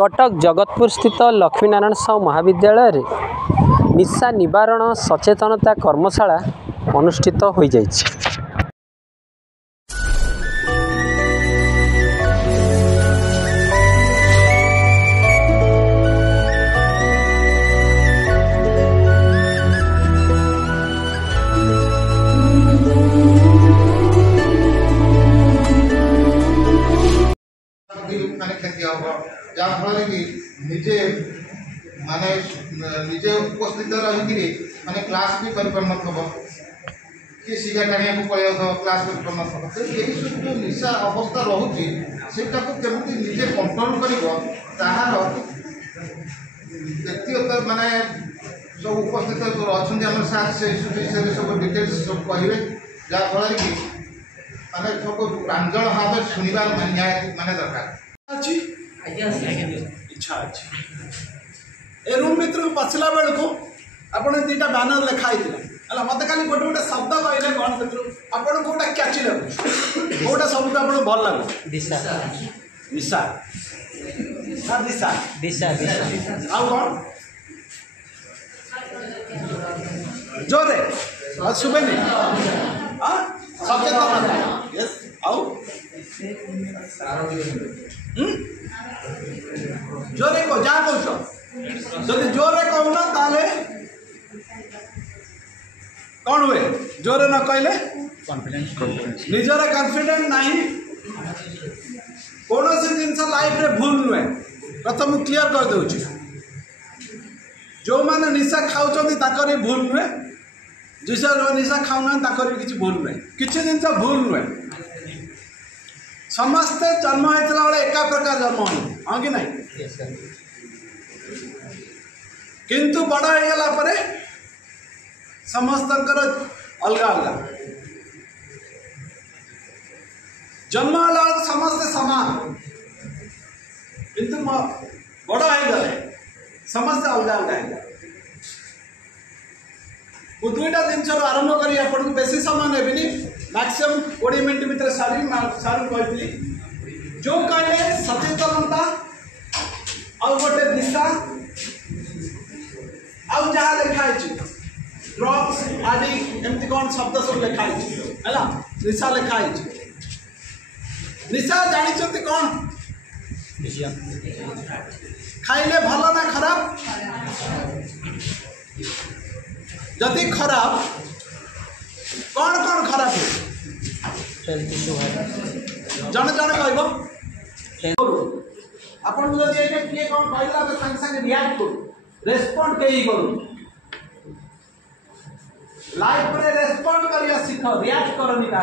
कटक जगतपुर स्थित लक्ष्मीनारायण साहू महाविद्यालय रे निशा निवारण सचेतनता कर्मशाला अनुष्ठित हो जाइछि। जहाँफल कि निजे माने निजे उपस्थित रही माने क्लास भी कर कि सिगा टाणिया को पलि क्लास कर तो यही सब जो निशा अवस्था रोचे सेटा को केमती निजे कंट्रोल कर व्यक्तिगत माने सब उपस्थित अच्छा साथ से विषय सब डिटेल्स सब कहे जहाँफल कि माने सब प्रांजल भाव शुणवार माने दरकार इच्छा अच्छी ए रूम भर को पशिला बेलू आप दुटा बैनर लिखाई है मत खाली गोटे गोटे शब्द कहले कौन भर आपको कौटा क्याची लगुच कौटा सब आप भल लगुच दिशा दिशा दिशा आउ कौन जोरे शुभेनी सचेतन यस आउ जोरे को जा कौन जदि जोरे कहूना ताले कौन हुए जोरे न कहले निजर कॉन्फिडेंट नहीं कौन से जिनस लाइफ रे भूल नुहे प्रथम क्लियर कर दूची जो माने निशा खाउचंदी ताकर भूल नुहे जिसा निशा खाउना ताकर किछि भूल नुहे किछि जिनस भूल नुहे समस्ते जन्म होता बेले एका प्रकार जन्म हो हाँ कि नहीं किंतु बड़ हो गला परे समस्त अलग अलग जन्म होला समस्ते समान किंतु बड़ हो गले समस्ते अलग अलग मु दुईटा जिन आरंभ कर बेसी समय नेबिनी मैक्सिमम 20 मिनट भीतर सारी कही जो कहले सचेतनता आउ गोटे दिशा आउ जहाँ लिखाई ड्रग्स आदि एमती कौन शब्द सब लिखाई है निशा लिखाई निशा जानी कौन खाइले भल ना खराब जदि खराब कौन कौन खराब है जन जन कह आपन जदि एने किए कौन कहला तो संग संग रिएक्ट करू रेस्पोंड केही करू लाइफ रे रेस्पोंड करिया सीख रिएक्ट करनी का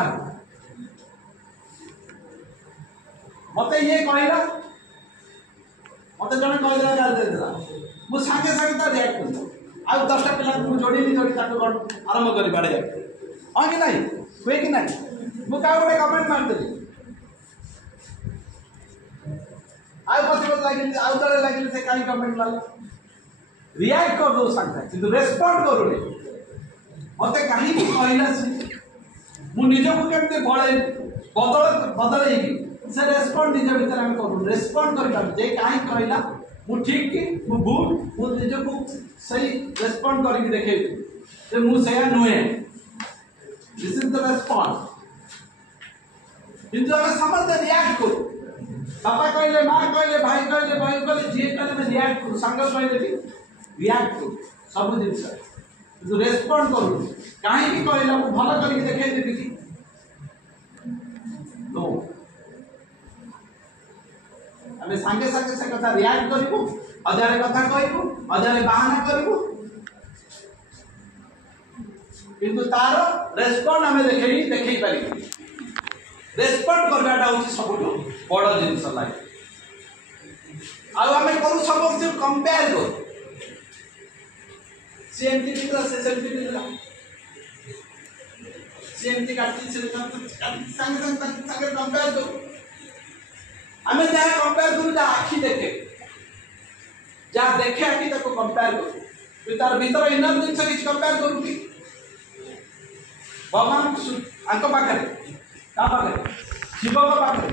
मते ये कहला मते जन कहला गाल दे देला मु संगे संगे ता रिएक्ट करू आ 10टा पिला को जोड़ी ताको आरंभ करी बाड़े हाँ कि नहीं हुए कि नहीं मुझे गोटे कमेंट मारदेली आउ पचे लगे आउ तले लगे से कहीं कमेंट मार रिएक्ट कर दो सकता किंतु रेस्पोंड करूनी मत कहीं कहला मु निजको केमते बड़े बदल से रेस्पोंड निज भीतर आम करूँ रेस्पोंड कर जे कहीं कहला मु ठीक कि मु भूल मु निजको सही रेस्पोंड करके देखे मुझे नुहे दिस इज द रेस्पॉन्स किंतु हमें समझते रिएक्ट करू पापा कहले माँ कहले भाई कहले बहन कहले जी कहले मैं रिएक्ट करू संग कहले भी रिएक्ट करू सब जिन किंतु रेस्पॉन्ड करू कहीं भी कहला मु भल करके देखे देबी कि नो हमें संगे संगे से कथा रिएक्ट करू अजारे कथा कहू अजारे बहाना करू किंतु तार रेस्पॉन्ड आम देखे पारि रेस्पॉन्ड करवाटा हूँ सब बड़ जिन लाइफ आम करूँ समस्त कंपेयर कर सी एमती से सेमती सी एमती काटी संगे कंपेयर करूँ आम जहाँ कंपेयर करूँ जहाँ आखि देखे जहाँ देखे आखि कंपेयर करूँ तार भीतर इनर जिन किसी कंपेयर करूँ भगवान पाखे शिव पाखे